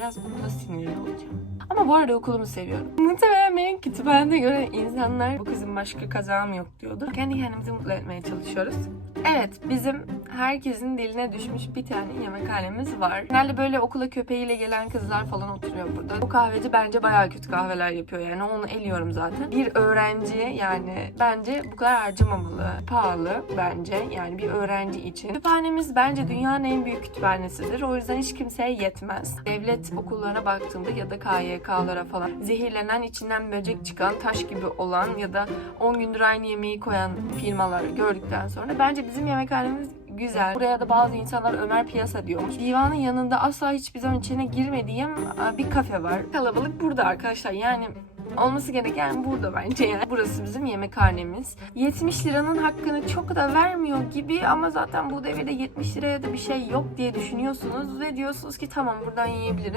Biraz okula sinirli olacağım. Ama bu arada okulumu seviyorum. Muhtemelen benim kütüphanede göre insanlar bu kızın başka kazağım yok diyordu. Kendi kendimizi mutlu etmeye çalışıyoruz. Evet bizim herkesin diline düşmüş bir tane yemekhanemiz var. Genelde böyle okula köpeğiyle gelen kızlar falan oturuyor burada. Bu kahveci bence bayağı kötü kahveler yapıyor yani onu eliyorum zaten. Bir öğrenci yani bence bu kadar harcamamalı. Pahalı bence yani bir öğrenci için. Kütüphanemiz bence dünyanın en büyük kütüphanesidir. O yüzden hiç kimseye yetmez. Devlet okullara baktığımda ya da KYK'lara falan zehirlenen içinden böcek çıkan taş gibi olan ya da 10 gündür aynı yemeği koyan firmaları gördükten sonra bence bizim yemekhanemiz güzel. Buraya da bazı insanlar Ömer Piyasa diyormuş. Divanın yanında asla hiçbir zaman içine girmediğim bir kafe var. Kalabalık burada arkadaşlar. Yani olması gereken burada bence yani. Burası bizim yemekhanemiz. 70 liranın hakkını çok da vermiyor gibi ama zaten bu devirde 70 liraya da bir şey yok diye düşünüyorsunuz ve diyorsunuz ki tamam buradan yiyebilirim.